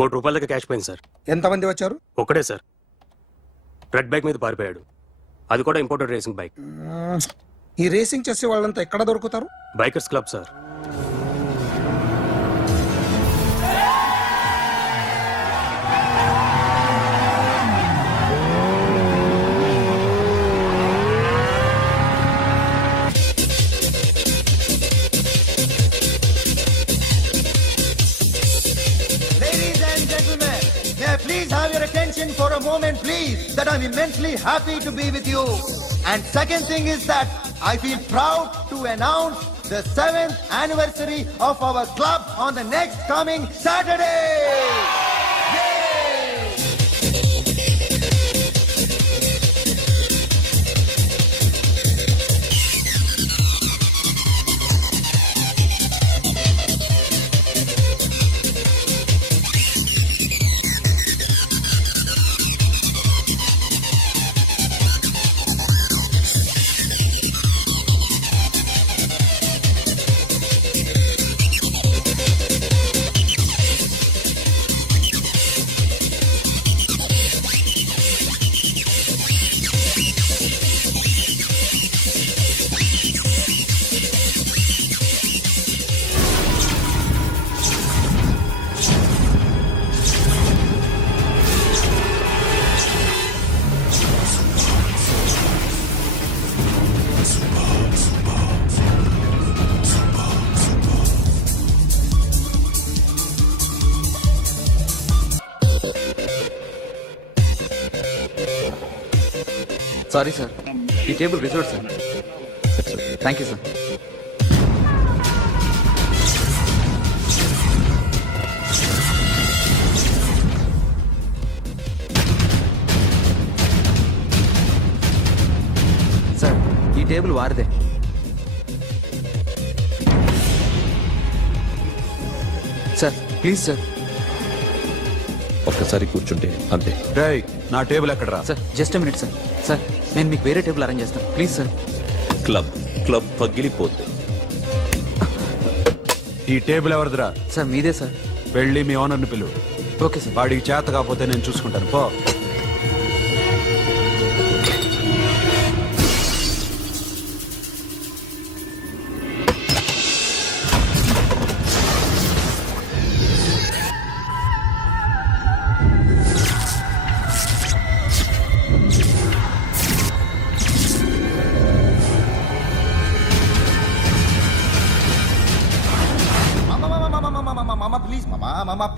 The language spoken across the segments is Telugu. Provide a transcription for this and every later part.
₹1 కోటి క్యాష్ పోయింది సార్. ఎంతమంది వచ్చారు? ఒక్కడే సార్. రెడ్ బైక్ మీద పారిపోయాడు. అది కూడా ఇంపోర్టెడ్ రేసింగ్ బైక్. ఈ రేసింగ్ చేసే వాళ్ళంతా ఎక్కడ దొరుకుతారు? Bikers club sir. Please have your attention for a moment, please, that I'm immensely happy to be with you. And second thing is that I feel proud to announce the 7th anniversary of our club on the next coming Saturday. Sorry sir, ఈ table reserve sir. Thank you sir. Sir, ఈ టేబుల్ వారిదే. Sir please sir. ఒక్కసారి కూర్చుంటే అంతే. రేయ్, నా టేబుల్ ఎక్కడ రా? Sir just minute sir. Sir నేను మీకు వేరే టేబుల్ అరేంజ్ చేస్తాను ప్లీజ్ సార్. క్లబ్ పగిలిపోద్ది. ఈ టేబుల్ ఎవరిదిరా? సార్ మీదే సార్. వెళ్ళి మీ ఓనర్ని పిలువు. Okay sir. వాడికి చేత కాకపోతే నేను చూసుకుంటాను, పో.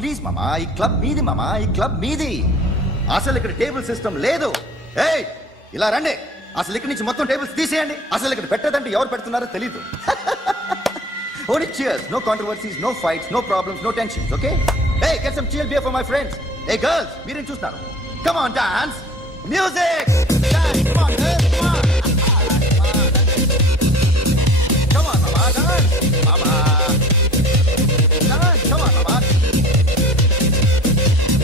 ప్లీజ్ మామా, ఈ క్లబ్ మీది మామా, ఈ క్లబ్ మీది. అసలు ఇక్కడ టేబుల్ సిస్టమ్ లేదు. ఏయ్, ఇలా రండి. అసలు ఇక్కడ నుంచి మొత్తం టేబుల్స్ తీసేయండి. అసలు ఇక్కడ పెట్టదంటే ఎవరు పెడుతున్నారో తెలీదు. Only cheers, no controversies, no fights, no problems, no tensions, okay? Hey, get some chill beer for my friends. Hey girls, మీరేం చూస్తున్నారు? Come on, dance. Music. Dance, come on, girls, come on. Come on, mama, dance. Mama. Dance, come on, mama.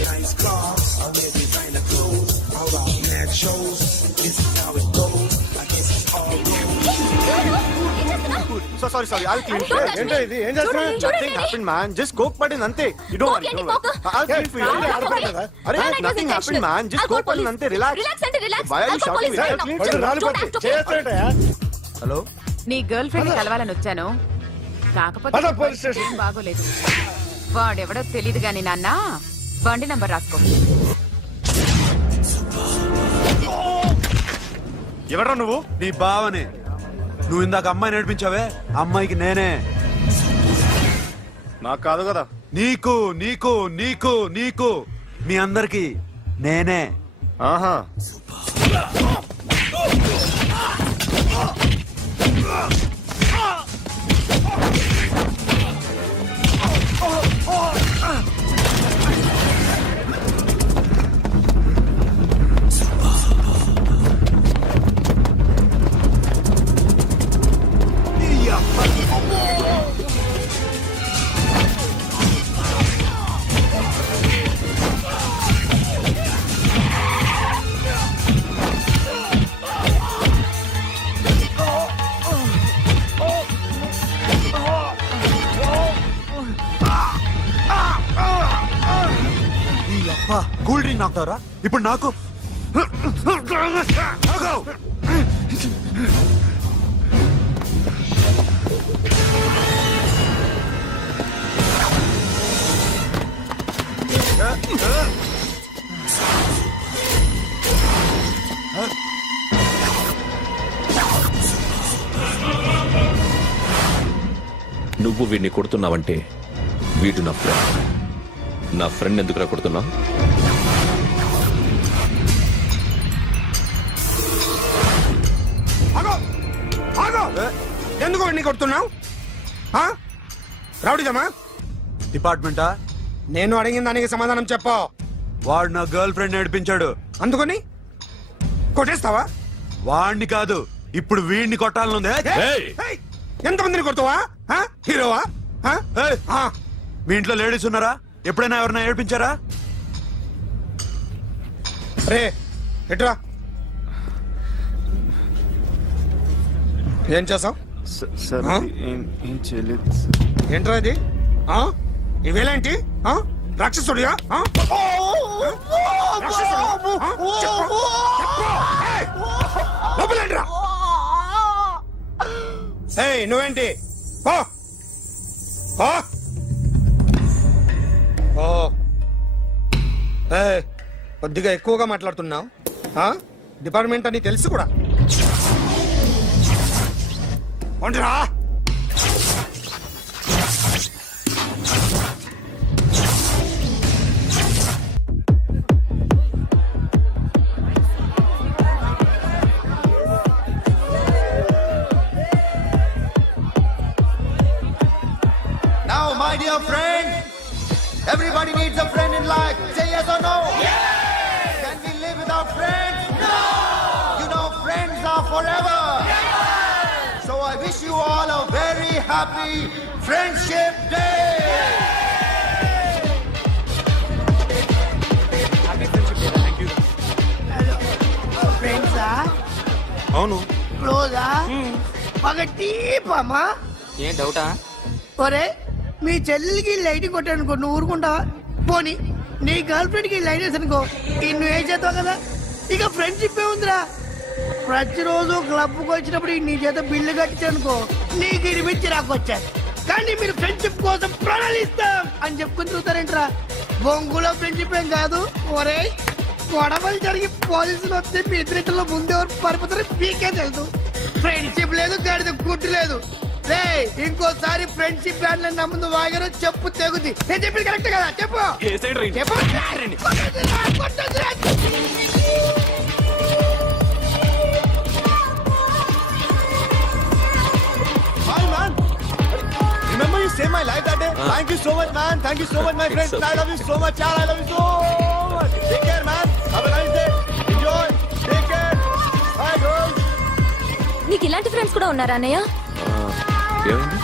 Nice cars, I wear designer clothes. All our mad shows. This is how it goes. I guess it's all sorry. I'll clean for you. ఏంటో ఇది? ఏం చేస్తున్నావు? Nothing happened, man. Just coke పడింది అంతే. You don't worry. I'll clean for you. అరే, nothing happened, man. Just coke పడింది అంతే. Relax. Why are you shouting? Hello, నీ గర్ల్ ఫ్రెండ్ కలవాలని వచ్చాను. కాకపోతే ఏం బాగోలేదు. వాడెవడో తెలీదు గాని నాన్న, బండి నంబర్ రాసుకో. ఎవడ్రా నువ్వు? నీ బావనే. నువ్వు ఇందాక అమ్మాయి నడిపించావే, అమ్మాయికి నేనే. నాకు కాదు కదా. నీకు నీకు నీకు నీకు మీ అందరికి నేనే. ఆహా, వాడిని నాకుతావరా ఇప్పుడు నాకు ఆగు! నువ్వు వీడిని కొడుతున్నావంటే వీడు నా ఫ్రెండ్. నా ఫ్రెండ్ ఎందుకురా కొడుతున్నావు? ఆగో ఆగో ఎందుకు వాడిని కొడుతున్నావు రౌడీజమా? డిపార్ట్మెంటా? నేను అడిగిన దానికి సమాధానం చెప్పు. వాడు నా గర్ల్ ఫ్రెండ్ నడిపించాడు. అందుకని కొట్టేస్తావా? వాడిని కాదు, ఇప్పుడు వీడిని కొట్టాలనుంది. ఏయ్! ఏయ్, ఎంతమందిని కొడతావా? హీరోవా? ఏయ్! ఆ, మీ ఇంట్లో లేడీస్ ఉన్నారా? ఎప్పుడైనా ఎవరైనా ఏడిపించారా? రే ఎట్రా ఏం చేసావు? సార్ ఆ? ఏం చేయలేదు సార్. ఏంట్రా ఇది? ఇవేలాంటి రాక్షసుడియా? లోపలేంట్రా? ఏయ్ నువ్వేంటి? పో. పో. పో. ఏయ్, కొద్దిగా ఎక్కువగా మాట్లాడుతున్నావు. డిపార్ట్మెంట్ అని తెలుసు కూడా. ఒంటిరా. Now, my dear friend, everybody needs a friend in life. Say yes or no? Yes! Can we live without friends? No! You know, friends are forever. Yes! So I wish you all a very happy Friendship Day! ఫ్రెండ్సా అవును. క్లోజా ఒక టీపమ్మా ఏం డౌటా? ఒరే మీ చెల్లెలికి లైటింగ్ కొట్టానుకో నువ్వు ఊరుకుంటావా? పోనీ నీ గర్ల్ ఫ్రెండ్ కి లైట్ వేసి అనుకో నువ్వు ఏం చేస్తావు కదా? ఇక ఫ్రెండ్షిప్ ఏ ఉందిరా. ప్రతిరోజు క్లబ్కి వచ్చినప్పుడు నీ చేత బిల్లు కట్టించనుకో నీకు ఇరిమించి రాకొచ్చారు. కానీ మీరు ఫ్రెండ్షిప్ కోసం ప్రణాళిస్తాం అని చెప్పుకుని చూస్తారేంట్రా? బొంగులో ఫ్రెండ్షిప్ ఏం కాదు. ఒరే గొడవలు జరిగి పోలీసులు వస్తే మీ ఇద్దరిలో ముందెవరు పరిపోతారు మీకే తెలుసు. ఫ్రెండ్షిప్ లేదు గడిద గుడ్డు లేదు. రే ఇంకోసారి ఫ్రెండ్షిప్ బ్యాండ్ నా ముందు వాగారో చెప్పు తెగుద్ది. నేను చెప్పింది కరెక్ట్ కదా? చెప్పు చెప్పు. కొట్టొద్దురా. Hi man. Remember you saved my life that day? Thank you so much man. Thank you so much my friends. I love you so much. I love you so much. Take care man. Have a nice day. Enjoy. Take care. Bye girls. నీకు ఇలాంటి ఫ్రెండ్స్ కూడా ఉన్నారా అన్నయ్య? ఏమైంది?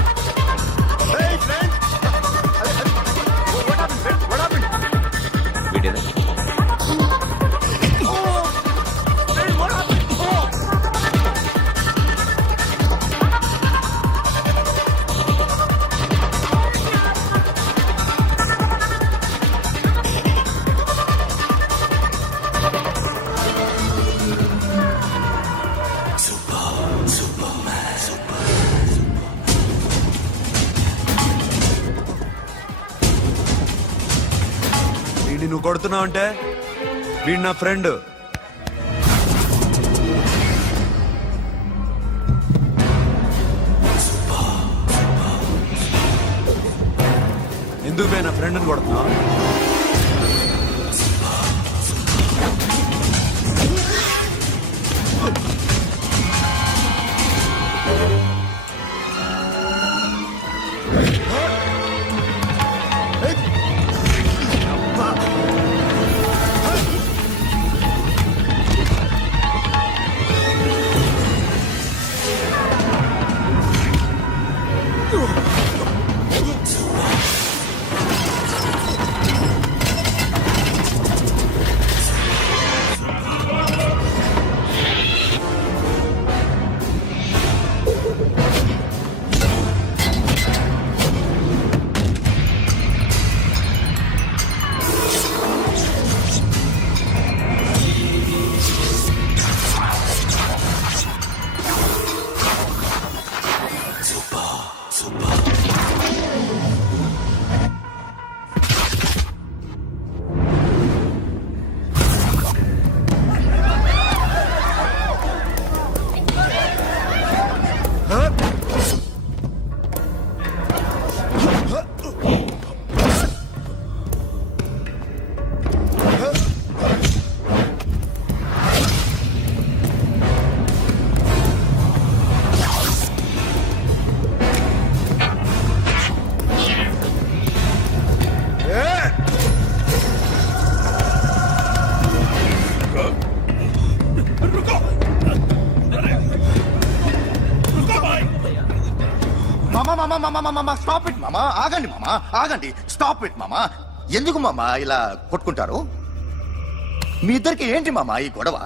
Hey friend. What happened friend? What happened? వీడేనా? Friend what happened? వీడిని నువ్వు కొడుతున్నావు అంటే వీడు నా ఫ్రెండ్. ఎందుకు పోయి నా ఫ్రెండ్ని కొడుతున్నావు? మామా స్టాప్ ఇట్ మామా, ఆగండి మామా, ఆగండి, స్టాప్ ఇట్ మామా. ఎందుకు మామా ఇలా కొట్టుకుంటారు? మీ ఇద్దరికి ఏంటి మామా ఈ గొడవ?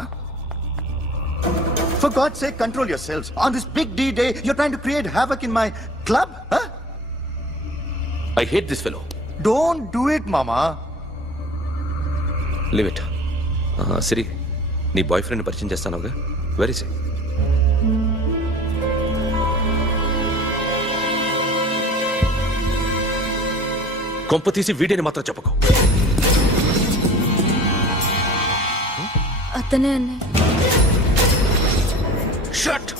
For God's sake, control yourselves. On this big D day, you're trying to create havoc in my club? Huh? I hate this fellow. Don't do it, mama. Leave it. Siri, నీ బాయ్ ఫ్రెండ్ పరిచయం చేస్తానుగా. వెరీ సే. కొంప తీసి వీడియోని మాత్రం చెప్పకు. అతనే అన్నయ్య. షట్.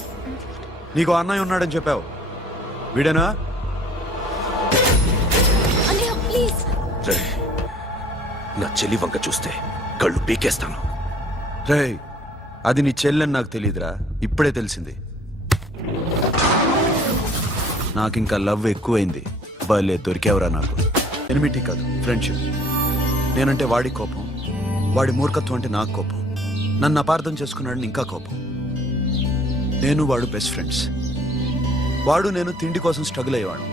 నీకు అన్నయ్య ఉన్నాడని చెప్పావు, వీడేనా? అన్నయ్య ప్లీజ్. రే, నా చెల్లి వంక చూస్తే కళ్ళు పీకేస్తాను. రేయ్, అది నీ చెల్లెని నాకు తెలియదురా, ఇప్పుడే తెలిసింది. నాకింకా లవ్ ఎక్కువైంది. భలే దొరికేవరా నాకు. ఎనిమిటీ కాదు, ఫ్రెండ్షిప్. నేనంటే వాడి కోపం, వాడి మూర్ఖత్వం అంటే నాకు కోపం. నన్ను అపార్థం చేసుకున్నాడని ఇంకా కోపం. నేను వాడు బెస్ట్ ఫ్రెండ్స్. వాడు నేను తిండి కోసం స్ట్రగుల్ అయ్యేవాడు.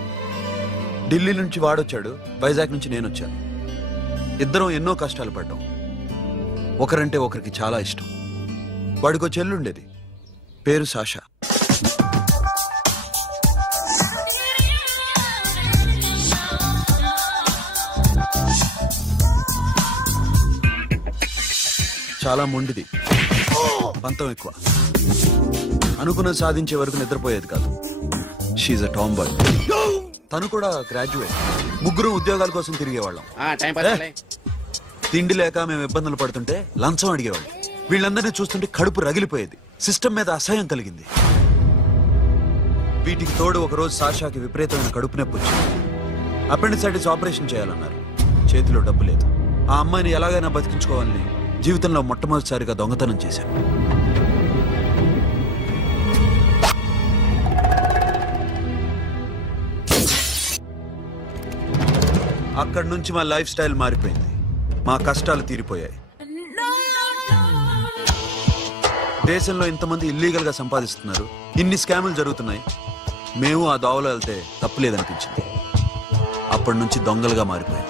ఢిల్లీ నుంచి వాడొచ్చాడు, వైజాగ్ నుంచి నేను వచ్చాను. ఇద్దరం ఎన్నో కష్టాలు పడ్డాం. ఒకరంటే ఒకరికి చాలా ఇష్టం. వాడికో చెల్లుండేది, పేరు సాషా. చాలా మొండిది, పంతం ఎక్కువ. అనుకున్నది సాధించే వరకు నిద్రపోయేది కాదు. She's a tomboy. తను కూడా గ్రాడ్యుయేట్. ముగ్గురు ఉద్యోగాల కోసం తిరిగేవాళ్ళం. తిండి లేక మేము ఇబ్బందులు పడుతుంటే లంచం అడిగేవాళ్ళం. వీళ్ళందరినీ చూస్తుంటే కడుపు రగిలిపోయేది. సిస్టమ్ మీద అసహ్యం కలిగింది. వీటికి తోడు ఒకరోజు సాషాకి విపరీతమైన కడుపు నొప్పి వచ్చింది. అపెండిసైటిస్ ఆపరేషన్ చేయాలన్నారు. చేతిలో డబ్బు లేదు. ఆ అమ్మాయిని ఎలాగైనా బతికించుకోవాలని జీవితంలో మొట్టమొదటిసారిగా దొంగతనం చేశాను. అక్కడి నుంచి మా లైఫ్ స్టైల్ మారిపోయింది. మా కష్టాలు తీరిపోయాయి. దేశంలో ఇంతమంది ఇల్లీగల్ గా సంపాదిస్తున్నారు, ఇన్ని స్కాములు జరుగుతున్నాయి. మేము ఆ దోవలో వెళ్తే తప్పులేదనిపించింది. అప్పటి నుంచి దొంగలుగా మారిపోయాం.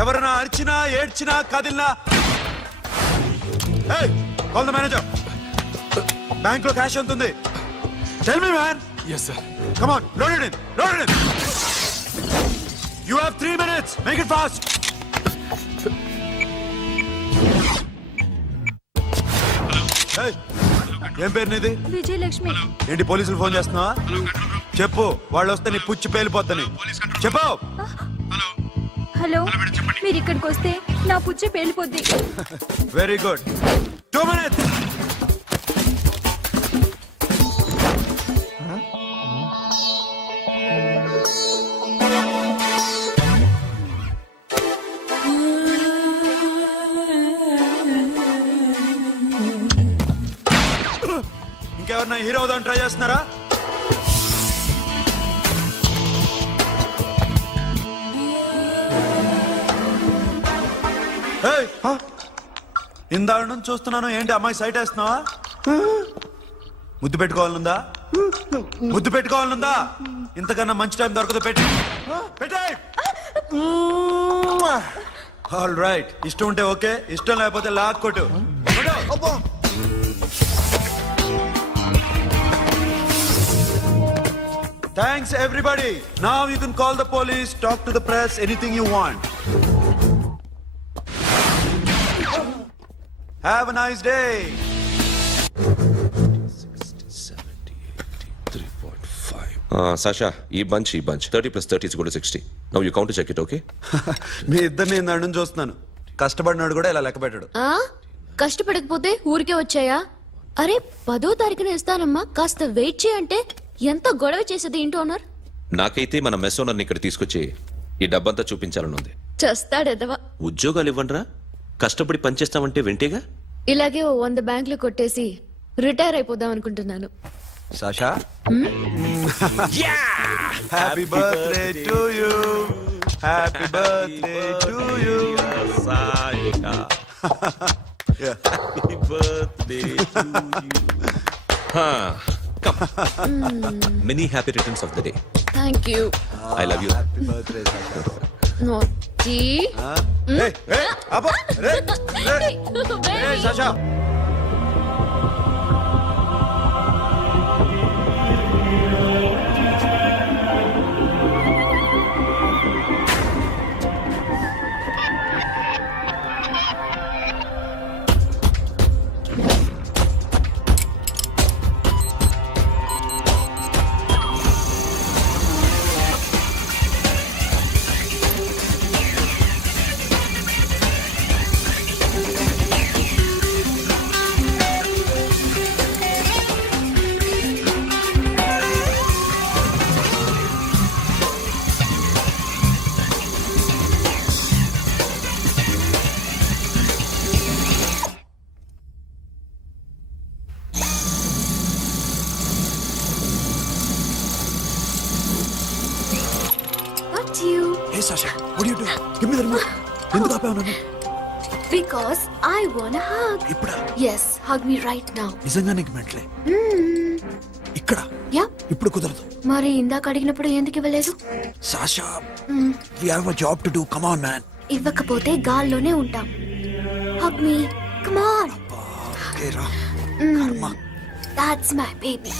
ఎవరైనా అరిచినా ఏడ్చినా కదిలినా కాల్ ద మేనేజర్. బ్యాంక్ లో క్యాష్ ఎంత ఉంది? Tell me man. Yes, sir. Come on, load it in. Load it in. You have 3 minutes. Make it fast. Hey, ఏం పేరు నీది? విజయలక్ష్మి. ఏంటి పోలీసులు ఫోన్ చేస్తున్నావా? చెప్పు, వాళ్ళు వస్తే నీ పుచ్చి పేలిపోద్దని చెప్పు. హలో, మీరు ఇక్కడికి వస్తే నా పుచ్చి పేలిపోద్ది. Very good. 2 minutes. ఇంకెవరన్నా హీరో అవుదాం ట్రై చేస్తున్నారా? ఇందాక నుంచి చూస్తున్నాను, ఏంటి అమ్మాయి సైట్ వేస్తున్నావా? ముద్దు పెట్టుకోవాలనుందా? ముద్దు పెట్టుకోవాలనుందా? ఇంతకన్నా మంచి టైం దొరకదు. పెట్టే. ఆల్ రైట్, ఇష్టం ఉంటే ఓకే, ఇష్టం లేకపోతే లాక్ కొట్టు. Thanks everybody. Now you can call the police, talk to the press, anything you want. Have a nice day. 60, 70, 80, 3.5. Sasha, ఈ bunch 30 plus 30 is equal to 60. Now you count to check it, okay? మీ ఇద్దరిని నన్ను చూస్తున్నాను. కష్టపడినాడు కూడా ఇలా లెక్క పెట్టాడు. కష్టపడకపోతే ఊరికే వచ్చాయా? అరే 10వ తారీఖున ఇస్తానమ్మా, కాస్త వెయిట్ చేయంటే ఎంత గొడవ చేసేది ఇంటి ఓనర్. నాకైతే మన మెస్ ఓనర్ని ఇక్కడ తీసుకొచ్చి ఈ డబ్బంతా చూపించాలనుంది. చస్తాడెదవా. ఉద్యోగాలు ఇవ్వండిరా, కష్టపడి పనిచేస్తామంటే వింటేగా. ఇలాగే 100 బ్యాంకులు కొట్టేసి రిటైర్ అయిపోదాం అనుకుంటున్నాను. Sasha, happy birthday to you. Happy birthday to you Sasha. Happy birthday to you. Many happy returns of the day. Thank you. I love you. Happy birthday Sasha. నోటి Hey, hey, అబ్బో, రే, రే. Hey, Sasha. What you hey Sasha, what you doing? Give me the remote. ఎందుకు ఆపావు నన్ను? Because I want hug. ఇప్పుడా? yes hug me right now. నిజంగా నీకు మెంట్లే? ఇక్కడ యా ఇప్పుడు కుదరదు. మరి ఇందాక అడిగినప్పుడు ఎందుకు ఇవ్వలేదు? Sasha, we have a job to do. Come on, man. ఇవ్వకపోతే గాల్లోనే ఉంటాం. hug me, come on. Okay, రా. కర్మ. That's my baby.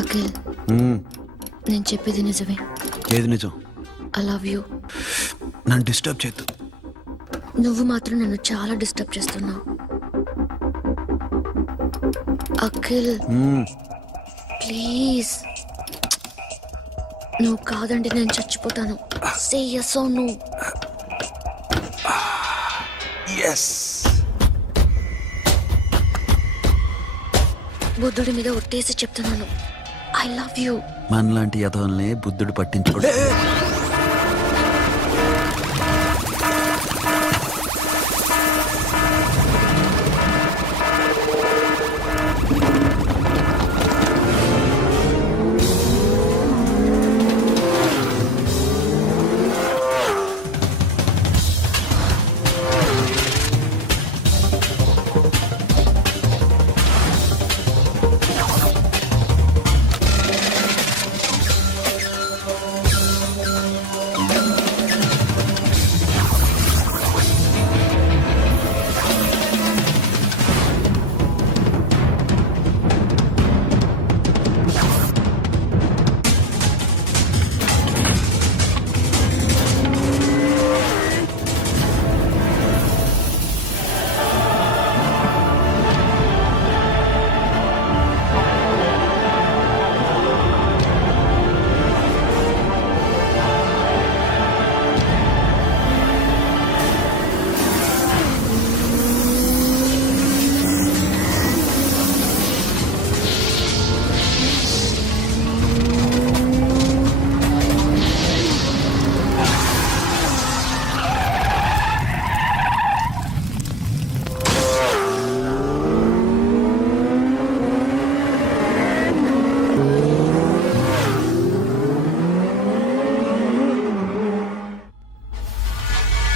అఖిల్, నేను చెప్పేది నిజమే. ఏది నిజం? I love you. నన్ను డిస్టర్బ్ చేయొద్దు. నువ్వు మాత్రం నన్ను చాలా డిస్టర్బ్ చేస్తున్నావు. అఖిల్ ప్లీజ్, నువ్వు కాదంటే నేను చచ్చిపోతాను. సే yes or no. yes. బుద్ధుడి మీద ఒట్టేసి చెప్తున్నాను. I love you. మనలాంటి యథవల్ని బుద్ధుడు పట్టించుకోడు.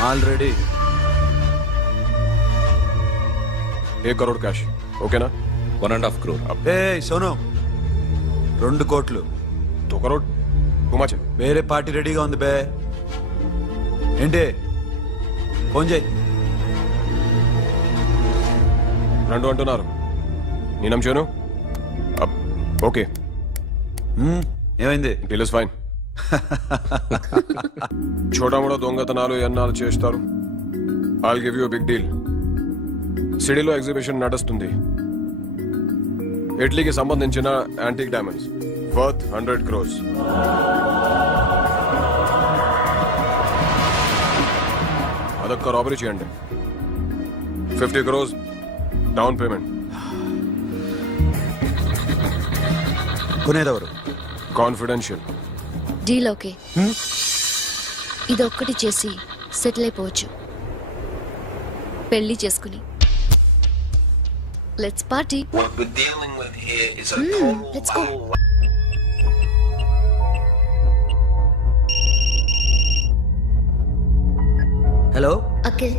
Already 1 crore cash. ఓకేనా? 1.5 crore. ఏ సోను, 2 కోట్లు. 2 crore టూ మచ్. వేరే పార్టీ రెడీగా ఉంది బే. ఏంటి? ఫోన్ చేయి. 2 అంటున్నారు. నీ నమ్మును. ఓకే, ఏమైంది? Deal is fine. చోటమోటో దొంగతనాలు ఎన్నాళ్ళు చేస్తారు. I'll give you big deal. సిటీలో ఎగ్జిబిషన్ నడుస్తుంది. ఇటలీకి సంబంధించిన యాంటిక్ డైమండ్స్ వర్త్ 100 crores. అదొక్క రాబరీ చేయండి. 50 crores డౌన్ పేమెంట్. కొనేదెవరు? కాన్ఫిడెన్షియల్. Deal okay. ఇదొక్కటి చేసి సెటిల్ అయిపోవచ్చు. పెళ్లి చేసుకుని let's party. Let's go. Hello Akhil,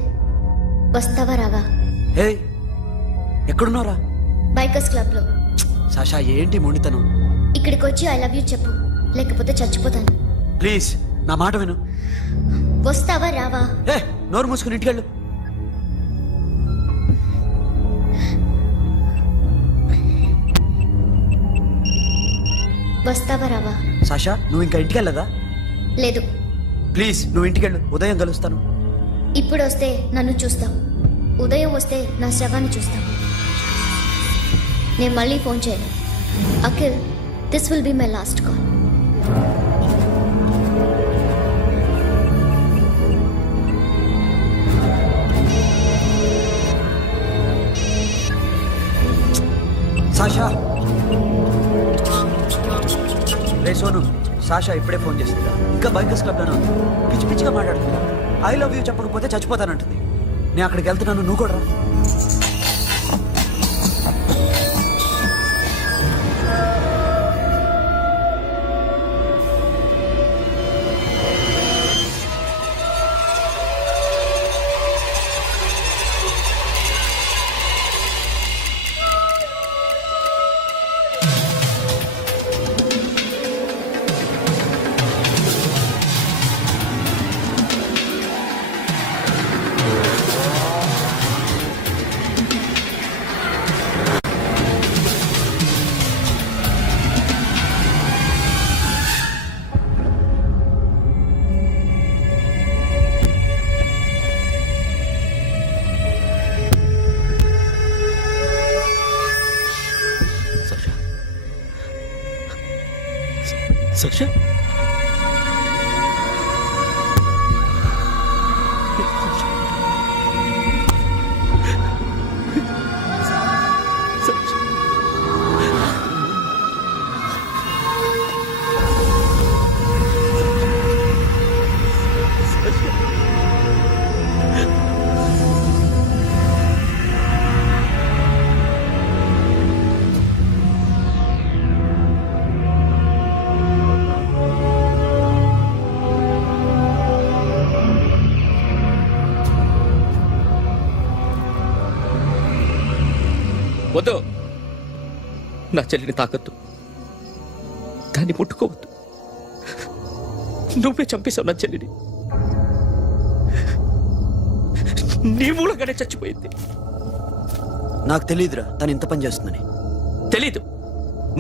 వస్తావా రావా? హే, ఎక్కడున్నారా? బైకర్స్ క్లబ్ లో. సాషా, ఏంటి మొండితనం? ఇక్కడికి వచ్చి ఐ లవ్ యూ చెప్పు, లేకపోతే చచ్చిపోతాను. ప్లీజ్ నా మాట విను. వస్తావా రావా? హే, నోరు మూసుకుని ఇంటికెళ్ళు. వస్తావా రావా? సాషా, నువ్వు ఇంకా ఇంటికెళ్ళదా? లేదు. ప్లీజ్ నువ్వు ఇంటికెళ్ళు, ఉదయం కలుస్తాను. ఇప్పుడు వస్తే నన్ను చూస్తావు, ఉదయం వస్తే నా శవాన్ని చూస్తావు. నేను మళ్ళీ ఫోన్ చేయను. Akhil, this will be my last call. Sasha, ray Sonu, Sasha ఇప్పుడే ఫోన్ చేస్తుందా? ఇంకా బైకర్స్ క్లబ్ లోనే ఉంది. పిచ్చి పిచ్చిగా మాట్లాడుతుందా? ఐ లవ్ యూ చెప్పకపోతే చచ్చిపోతానంటుంది. నేను అక్కడికి వెళ్తున్నాను, నువ్వు కూడా రా. సాక్షా, వద్దు. నా చెల్లిని తాకద్దు, దాన్ని ముట్టుకోవద్దు. నువ్వే చంపేశావు నా చెల్లిని. నీ మూలంగానే చచ్చిపోయింది. నాకు తెలియదురా తను ఇంత పని చేస్తుందని. తెలీదు,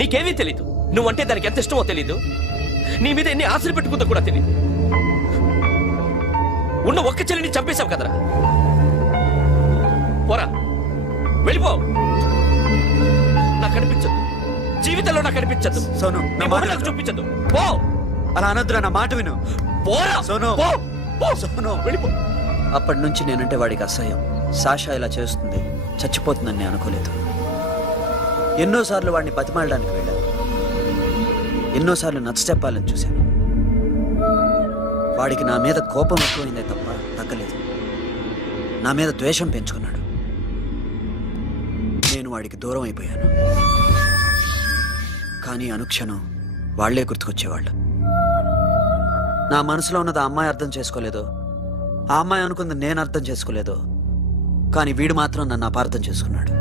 నీకేమీ తెలీదు. నువ్వంటే దానికి ఎంత ఇష్టమో తెలీదు. నీ మీద ఎన్ని ఆశలు పెట్టుకుందో కూడా తెలీదు. ఉన్న ఒక్క చెల్లిని చంపేశావు కదరా. పోరా, వెళ్ళిపో. నాకు కనిపించదు, జీవితంలో నాకు కనిపించదు. సోను, నా మాట విను. చూపించదు. పో. అలా అనొద్దురా, నా మాట విను. పోరా సోను, పో. పో. సోను, వెళ్ళిపో. అప్పటి నుంచి నేనంటే వాడికి అసహ్యం. సాషా ఇలా చేస్తుంది, చచ్చిపోతుందని నేను అనుకోలేదు. ఎన్నోసార్లు వాడిని బతిమాలడానికి వెళ్ళాను, ఎన్నోసార్లు నచ్చ చెప్పాలని చూశాను. వాడికి నా మీద కోపం ఎక్కువైందే తప్ప తగ్గలేదు. నా మీద ద్వేషం పెంచుకున్నాడు. నేను వాడికి దూరం అయిపోయాను. కానీ అనుక్షణం వాళ్లే గుర్తుకొచ్చేవాళ్ళు. నా మనసులో ఉన్నది ఆ అమ్మాయి అర్థం చేసుకోలేదో, ఆ అమ్మాయి అనుకుంది నేను అర్థం చేసుకోలేదో, కానీ వీడు మాత్రం నన్ను అపార్థం చేసుకున్నాడు.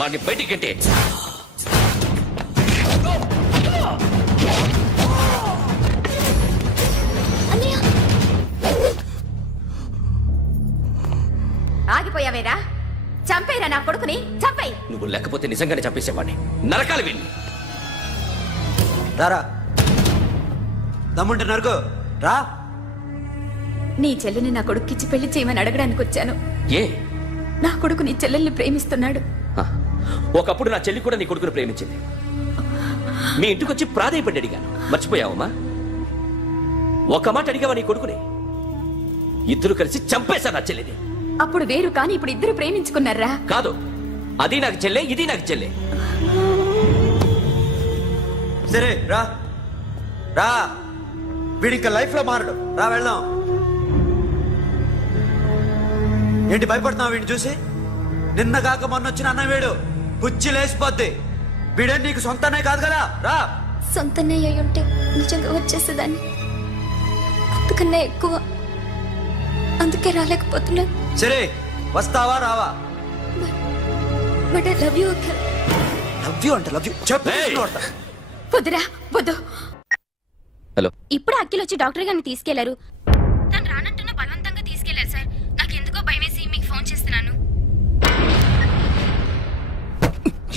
వాడిని బయటికి గంటే. ఆగిపోయావేరా? చంపేరా నా కొడుకుని, చంపేయ్. నువ్వు లేకపోతే నిజంగానే చంపేసేవాడిని. నరకాలి వీణ్ణి. రారా, దమ్ముంటే నరుకు రా. నీ చెల్లిని నా కొడుక్కిచ్చి పెళ్లి చేయమని అడగడానికి వచ్చాను. ఏ నా కొడుకు నీ చెల్లెల్ని ప్రేమిస్తున్నాడు. ఆ, ఒకప్పుడు నా చెల్లి కూడా నీ కొడుకును ప్రేమించింది. మీ ఇంటికి వచ్చి ప్రాధాయపడి అడిగాను, మర్చిపోయావమ్మా? ఒక మాట అడిగావా నీ కొడుకుని? ఇద్దరు కలిసి చంపేశారు నా చెల్లిని. అప్పుడు వేరు కానీ ఇప్పుడు ఇద్దరు ప్రేమించుకున్నారా? కాదు, అది నాకు చెల్లె, ఇది నాకు చెల్లె. సరే రా రా, వీడి ఇంకా లైఫ్ లో మారడు. రా వెళ్దాం. ఏంటి భయపడుతున్నావు వీడిని చూసి? నిన్న కాక మొన్న వచ్చిన అన్న వీడు పుచ్చి లేచిపోద్ది. వీడే నీకు సొంతనే కాదు కదా. రా. సొంతనే అయి ఉంటే నిజంగా వచ్చేసేదాన్ని. అంతకన్నా ఎక్కువ, అందుకే రాలేకపోతున్నా. సరే వస్తావా రావా? But I love you Akhil. Love you అంటే లవ్ యూ చెప్పు. వద్దురా వద్దు. హలో, ఇప్పుడు అఖిల్ వచ్చి డాక్టర్ గారిని తీసుకెళ్లారు. తను రానంటున్న బలవంతంగా తీసుకెళ్లారు సార్. నాకు ఎందుకో భయమేసి మీకు ఫోన్ చేస్తున్నాను.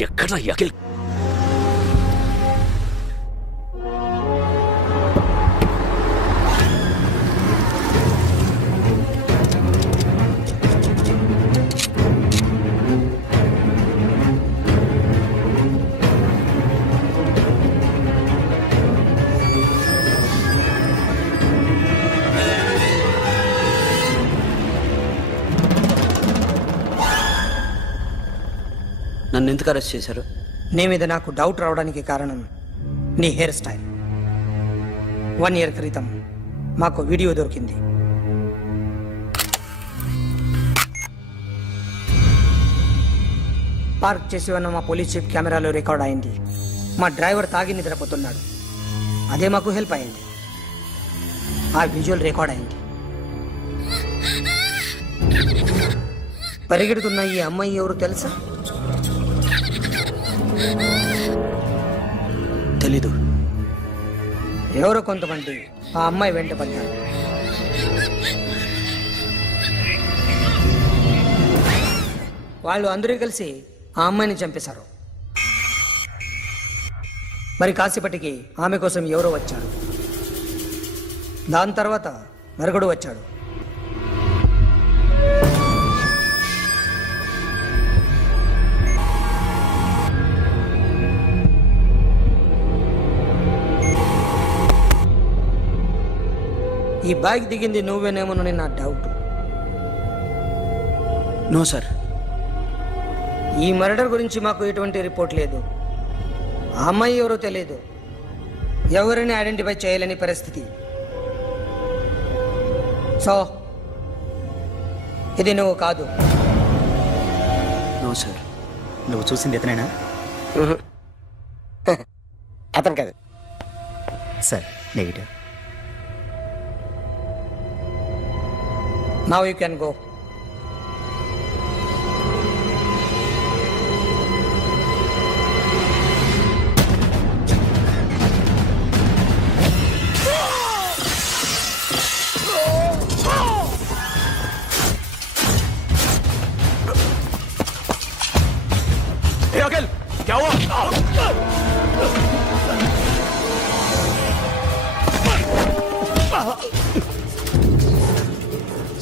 ఎక్కడ అఖిల్? నన్ను ఎందుకు అరెస్ట్ చేశారు? నీ మీద నాకు డౌట్ రావడానికి కారణం నీ హెయిర్ స్టైల్. 1 year క్రితం మాకు వీడియో దొరికింది. పార్క్ చేసి ఉన్న మా పోలీస్ జీప్ కెమెరాలో రికార్డ్ అయింది. మా డ్రైవర్ తాగి నిద్రపోతున్నాడు. అదే మాకు హెల్ప్ అయింది. ఆ విజువల్ రికార్డ్ అయింది. పరిగెడుతున్న ఈ అమ్మాయి ఎవరు తెలుసా? తెలీదు. ఎవరో కొంతమంది ఆ అమ్మాయి వెంట పడ్డారు. వాళ్ళు అందరూ కలిసి ఆ అమ్మాయిని చంపేశారు. మరి కాసేపటికి ఆమె కోసం ఎవరో వచ్చారు. దాని తర్వాత మరొకడు వచ్చాడు. ఈ బ్యాగ్ దిగింది నువ్వేనేమోనని నా డౌట్. No sir. ఈ మర్డర్ గురించి మాకు ఎటువంటి రిపోర్ట్ లేదు. ఆ అమ్మాయి ఎవరో తెలియదు. ఎవరిని ఐడెంటిఫై చేయలేని పరిస్థితి. సో ఇది నువ్వు కాదు. No sir. నువ్వు చూసింది ఇతనేనా? అతను కాదు సార్. Negative. Now you can go. Akhil क्या हुआ?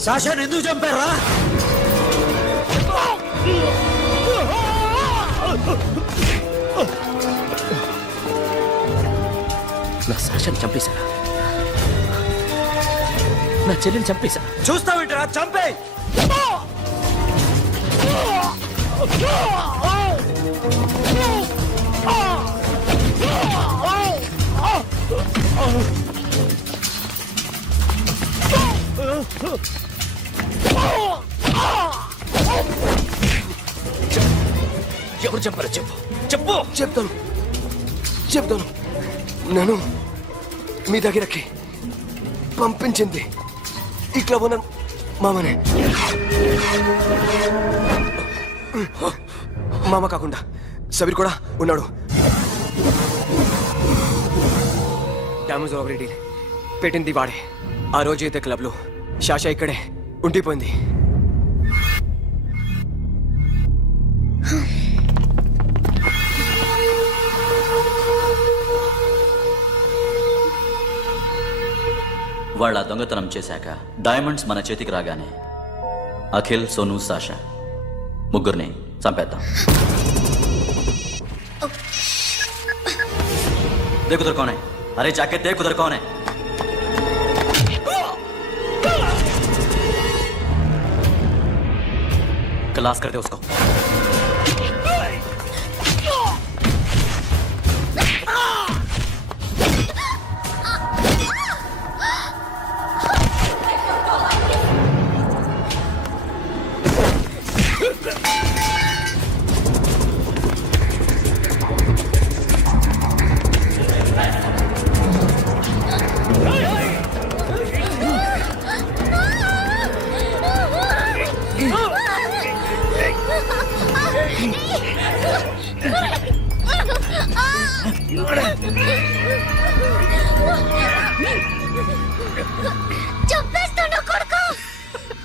సాషాని ఎందుకు చంపారా? నా సాషాని చంపేశారా? నా చెల్లిని చంపేశా. చూస్తావేంటరా? చంపే. ఎవరు చెప్పారో చెప్పు. చెప్పు. చెప్తాను. నేను మీ దగ్గరకి పంపించింది ఈ క్లబ్ ఓనర్ మామనే. మామ కాకుండా సబీర్ కూడా ఉన్నాడు. డ్యామేజ్ ఆల్రెడీ పెట్టింది వాడే. ఆ రోజు అయితే క్లబ్లో శాషా ఇక్కడే ఉండిపోయింది. వాళ్ళ దొంగతనం చేశాక డైమండ్స్ మన చేతికి రాగానే అఖిల్, సోను, సాషా ముగ్గురిని చంపేద్దాం. देख उधर कौन है? अरे जाके देख उधर कौन है? क्लास कर दे उसको.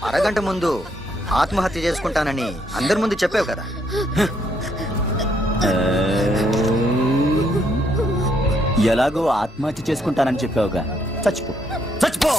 అరగంట ముందు ఆత్మహత్య చేసుకుంటానని అందరి ముందు చెప్పావు కదా. ఎలాగో ఆత్మహత్య చేసుకుంటానని చెప్పావుగా, చచ్చిపో చచ్చిపో.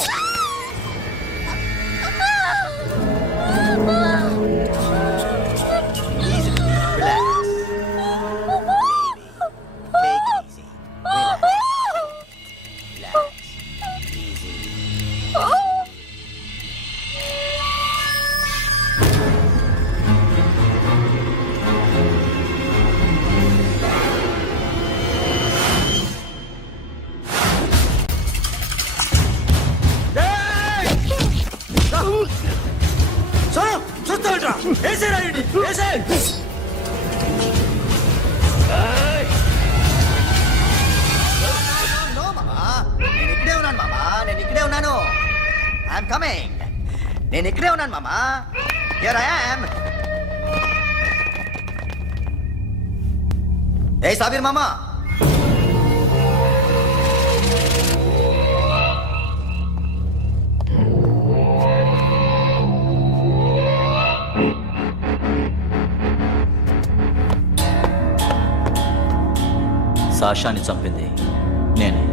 నేను ఇక్కడే ఉన్నాను మామా. Here I am. ఏ సాబీర్ మామా, సాషాని చంపింది నేనే.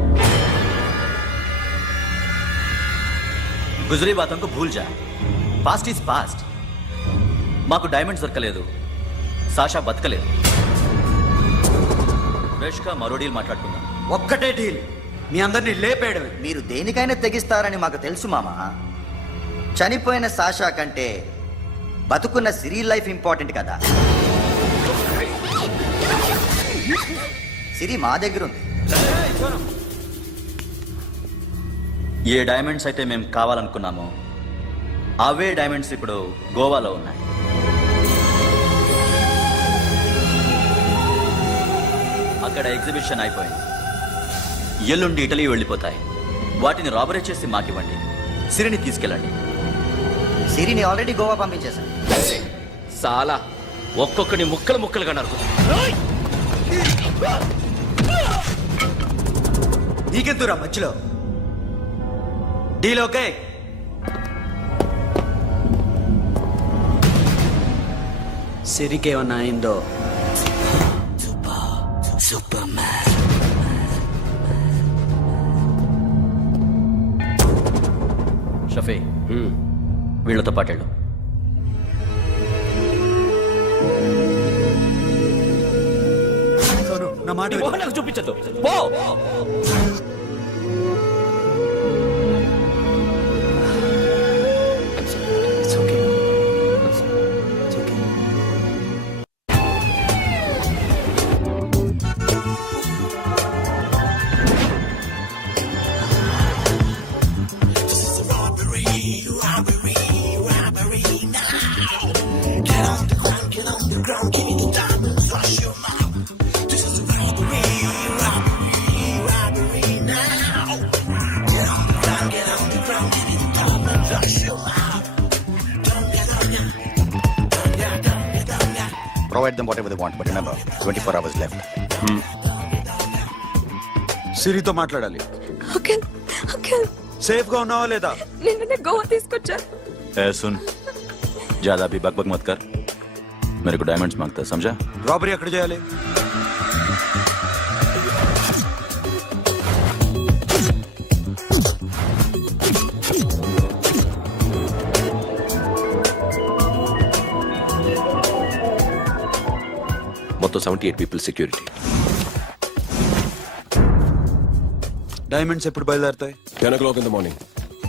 గుజరీ బాతంకు భూల్ జా. Past is past. మాకు డైమండ్స్ దొరకలేదు, సాషా బతకలేదు. ఫ్రెష్గా మరో డీల్ మాట్లాడుకుందాం. ఒక్కటే డీల్, మీ అందరినీ లేపేయడం. మీరు దేనికైనా తెగిస్తారని మాకు తెలుసు మామా. చనిపోయిన సాషా కంటే బతుకున్న సిరి లైఫ్ ఇంపార్టెంట్ కదా. సిరి మా దగ్గర ఉంది. ఏ డైమండ్స్ అయితే మేము కావాలనుకున్నామో అవే డైమండ్స్ ఇప్పుడు గోవాలో ఉన్నాయి. అక్కడ ఎగ్జిబిషన్ అయిపోయింది. ఎల్లుండి ఇటలీ వెళ్ళిపోతాయి. వాటిని రాబరీ చేసి మాకివ్వండి. సిరిని తీసుకెళ్ళండి. సిరిని ఆల్రెడీ గోవా పంపించేశాను. చాలా ఒక్కొక్కని ముక్కలు ముక్కలుగా నరుకు. నీకెందురా మధ్యలో డీల్? ఓకే, సిరికేమన్నా అయిందో షఫీ, వీళ్ళతో పాటేళ్ళు. నా మాట నాకు చూపించద్దు, పో. Provide them whatever they want, but remember, 24 hours left. సిరితో మాట్లాడాలి. సేఫ్ గా ఉన్నావా లేదా? నిన్ననే గోవా తీసుకొచ్చా. ए सुन, ज्यादा भी बकबक मत कर. मेरे को डायमंड्स मांगता है, समझा? రాబరీ ఎక్కడ చేయాలి? మొత్తం 78 పీపుల్ సెక్యూరిటీ. డైమండ్స్ ఎప్పుడు బయలుదేరుతాయి? 10 o'clock in the morning.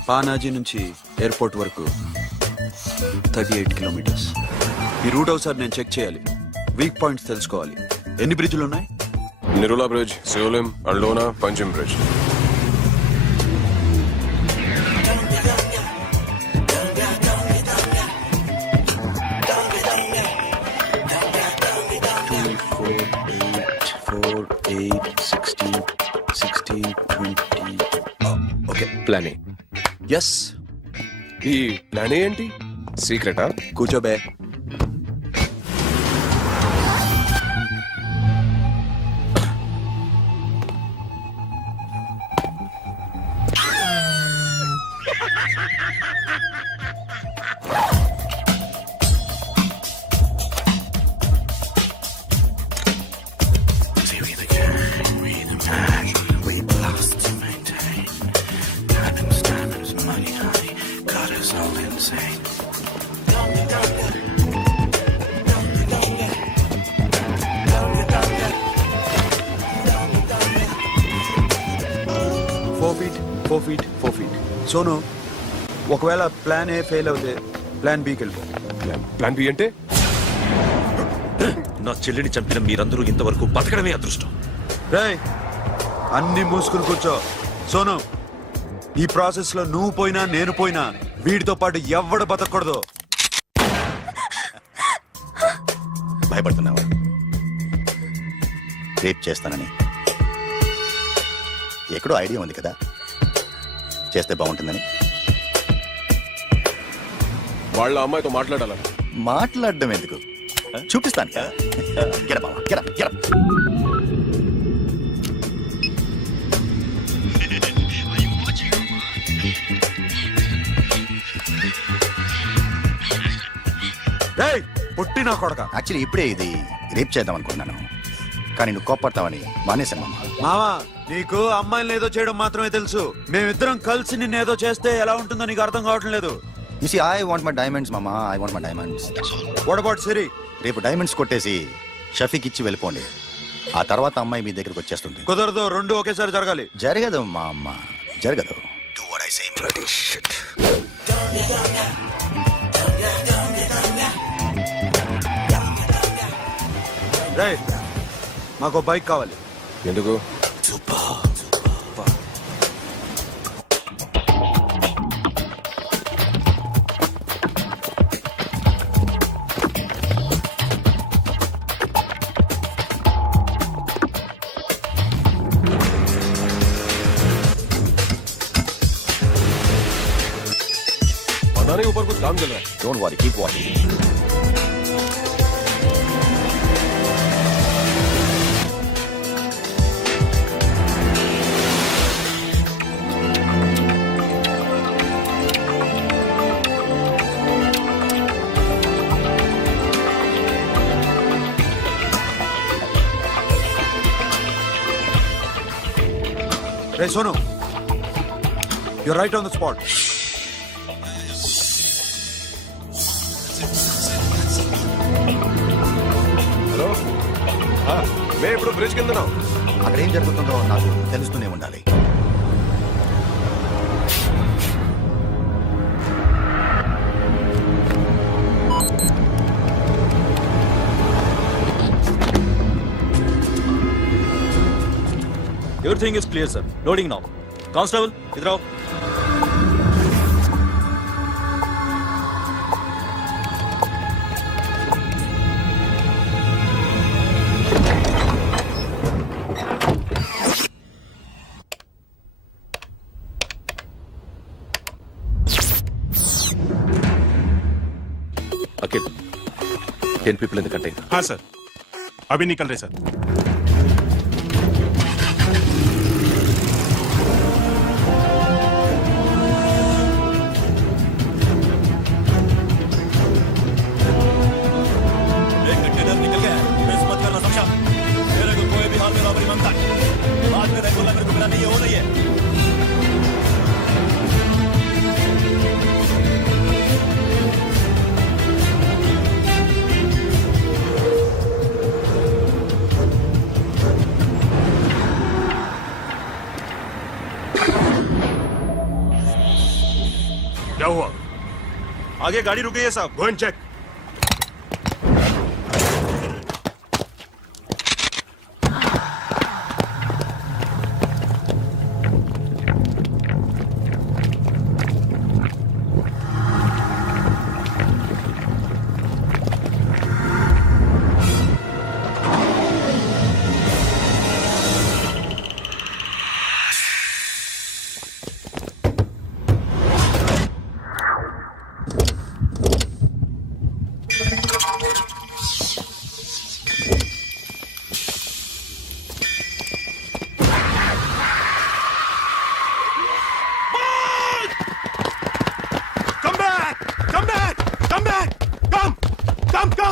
Panaji నుంచి ఎయిర్పోర్ట్ వరకు 38 కిలోమీటర్స్. ఈ రూట్ ఒకసారి నేను చెక్ చేయాలి, వీక్ పాయింట్స్ తెలుసుకోవాలి. ఎన్ని బ్రిడ్జ్లు ఉన్నాయి? Nirula Bridge, Seolim, Aldona, Panjim Bridge. Okay, plan A. Yes. ఈ ప్లాన్ ఏ ఏంటి? సీక్రెటా? కూర్చోబే. సోను, ఒకవేళ ప్లాన్ ఏ ఫెయిల్ అవుతే ప్లాన్ బికి వెళ్ళిపో. ప్లాన్ బి అంటే? నా చెల్లిని చంపిన మీరందరూ ఇంతవరకు బతకడమే అదృష్టం. రేయ్, అన్ని మూసుకుని కూర్చో. సోను, ఈ ప్రాసెస్ లో నువ్వు పోయినా నేను పోయినా వీడితో పాటు ఎవ్వడు బతకూడదు. భయపడుతున్నావా? రేప్ చేస్తానని ఎక్కడో ఐడియా ఉంది కదా, చేస్తే బాగుంటుందని. వాళ్ళ అమ్మాయితో మాట్లాడాలని. మాట్లాడడం ఎందుకు, చూపిస్తాను కదా. Get up, మామ, get up, get up. రేయ్, పుట్టి నా కొడక. యాక్చువల్లీ ఇప్పుడే ఇది రేప్ చేద్దాం అనుకున్నాను, కానీ నువ్వు కోపడతావని మానేశాను మామ. మావా, నీకు అమ్మాయిని ఏదో చేయడం మాత్రమే తెలుసు. మేమిద్దరం కలిసి నిన్నేదో చేస్తే ఎలా ఉంటుందో నీకు అర్థం కావటం లేదు. You see, I want my diamonds, mama. I want my diamonds. What about Siri? రేపు డైమండ్స్ కొట్టేసి షఫీక్ ఇచ్చి వెళ్ళిపోండి. ఆ తర్వాత అమ్మాయి మీ దగ్గరకు వచ్చేస్తుంది. కుదరదు, రెండు ఒకేసారి జరగాలి. జరగదు మా అమ్మ, జరగదు. Do what I say. Bloody shit. రేయ్, మాకు బైక్ కావాలి. ఎందుకు? पता नहीं ऊपर कुछ काम चल रहा है. Don't worry, keep watching. Hey, Sonu, you're right on the spot. Hello, మేము ఇప్పుడు బ్రిడ్జ్ కింద ఉన్నాం. అక్కడ ఏం జరుగుతుందో నాకు తెలుస్తూనే ఉండాలి. Everything is clear, sir. Loading now. Constable, idhar aao. Akhil, 10 people in the container. हाँ सर, अभी निकल रहे सर. आगे गाड़ी रुक गई है साहब। Go and check.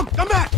Come back!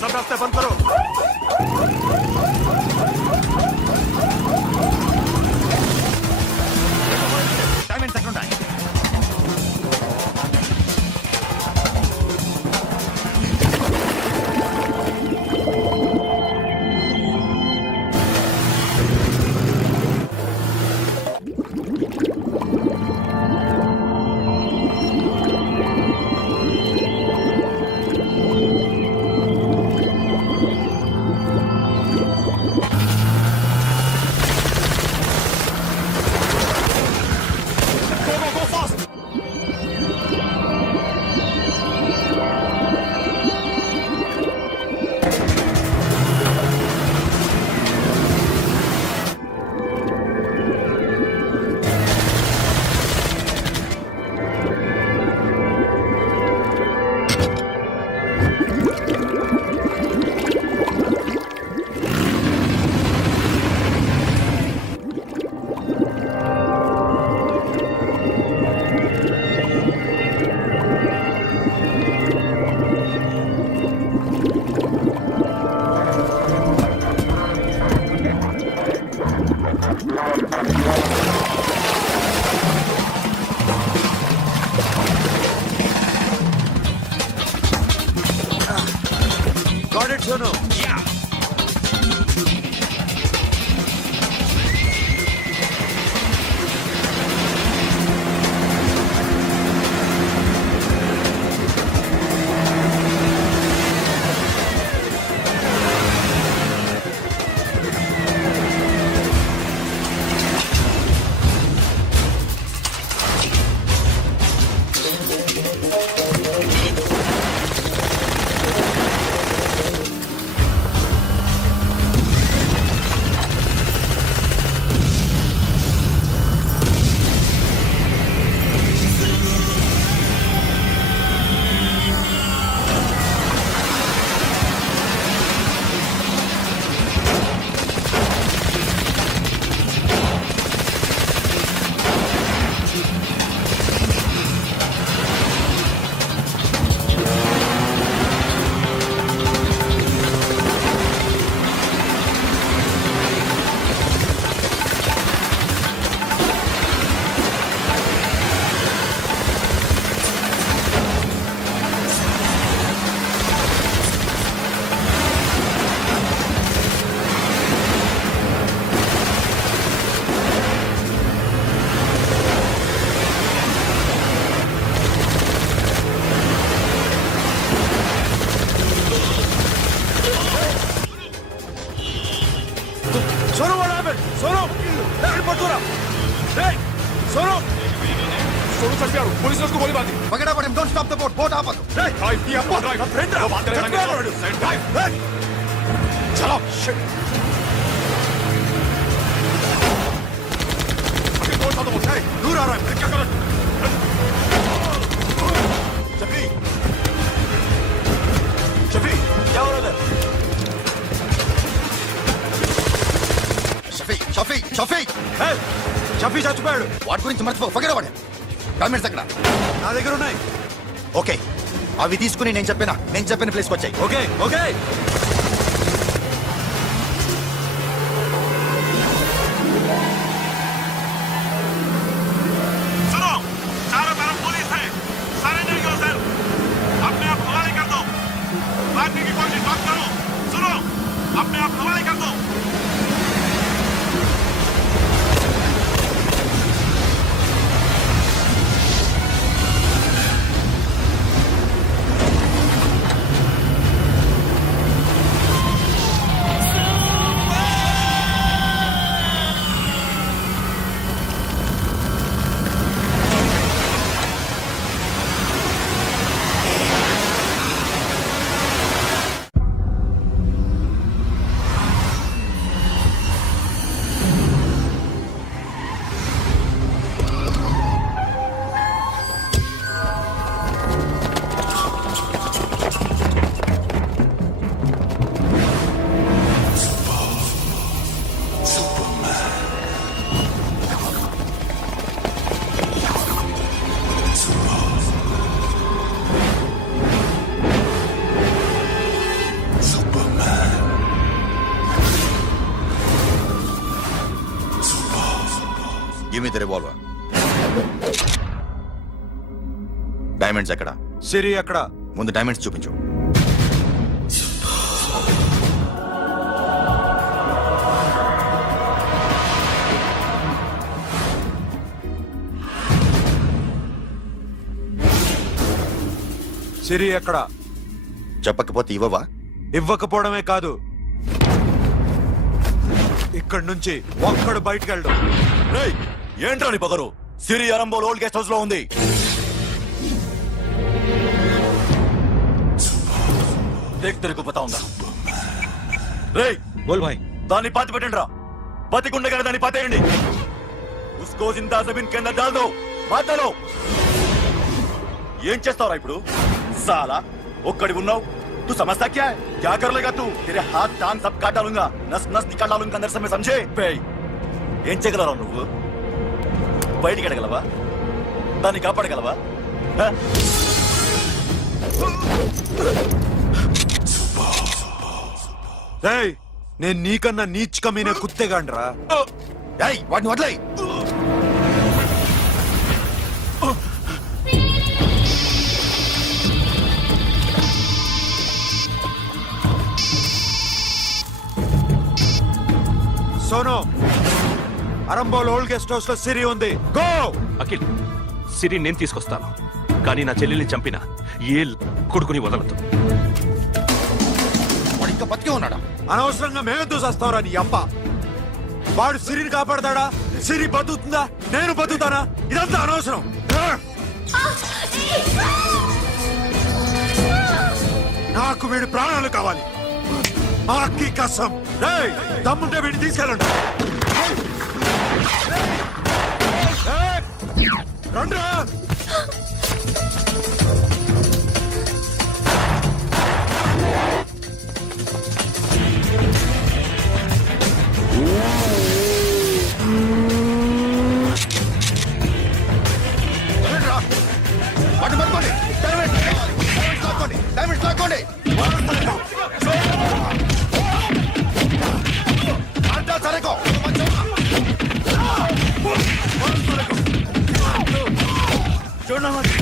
सब रास्ते बंद करो। Time and second time. Got it, Sono. Yeah. Sono, what happened? Sono! Hey, Patura! Hey! Sono! Sonu चंपियारू पुलिस ने उसको गोली मार दी। Forget about him. Don't stop the boat. Boat आपस। Hey, drive दिया बोल drive। फ्रेंड वो बात करेंगे। Drive, hey! चलो, shit। आगे कौन सा तो बोल? Hey, दूर आ रहा है। क्या कर? షఫీ చచ్చిపోయాడు. వాటి గురించి మర్చిపో, ఫగర వాడే. డాక్యుమెంట్స్ ఎక్కడ? నా దగ్గర ఉన్నాయి. ఓకే, అవి తీసుకుని నేను చెప్పిన ప్లేస్కి వచ్చాయి. Okay okay. सुनो, चारों तरफ पुलिस है, सरेंडर योरसेल्फ, अपने आप हवाले कर दो, भागने की कोशिश मत करो, सुनो, अपने आप हवाले कर दो. Give me the revolver. Diamonds ఎక్కడ? సిరి ఎక్కడ? ముందు డైమండ్స్ చూపించు. సిరి ఎక్కడ? చెప్పకపోతే ఇవ్వవా? ఇవ్వకపోవడమే కాదు, ఇక్కడి నుంచి ఒక్కడు బయటకు వెళ్ళడు. ఏంట్రా నీ పొగరు? సిరి అరంబోల్ ఓల్డ్ గెస్ట్ హౌస్ లో ఉంది. తెరకు పతా ఉందా? రేయ్ బోల్ భాయ్, దాన్ని పాతి పెట్టండి రా. బతికుండగానే దాన్ని పాతేయండి. ఉస్కో జిందా జమీన్ కింద డాల్ దో. మాటలో ఏం చేస్తావురా ఇప్పుడు? సాలా ఒక్కడి ఉన్నావు. तू समझता क्या है? क्या कर लेगा तू? तेरे हाथ टांग सब काट डालूंगा, नस नस निकाल डालूंगा अंदर से, मैं समझे? ఏం చేయగలరా నువ్వు? బయటికి ఎడగలవా? దాన్ని కాపాడగలవా? నేను నీకన్నా నీచ్ కమీనే కుత్తేగాండ్రా. వాటిని వదిలేయ్. Sonu, Arambol old guest house లో సిరి ఉంది. గో. అఖిల్, సిరి నేను తీసుకొస్తాను, కానీ నా చెల్లెల్ని చంపిన ఏ కొడుకుని వదలదు. వాడు ఇంకా బతికే ఉన్నాడా? అనవసరంగా మేమెందుకు చేస్తావురా నీ అప్ప? వాడు సిరిని కాపాడతాడా? సిరి బతుకుతుందా? నేను బతుకుతానా? ఇదంతా అనవసరం. నాకు వీడి ప్రాణాలు కావాలి. ఆకి కసం. దమ్ముంటే వీడిని తీసుకెళ్ళండి. రండ్రా. వాటిని పట్టుకోండి. డైమండ్స్ లాక్కోండి. డైమండ్స్ లాక్కోండి. సరేకో చూడండి.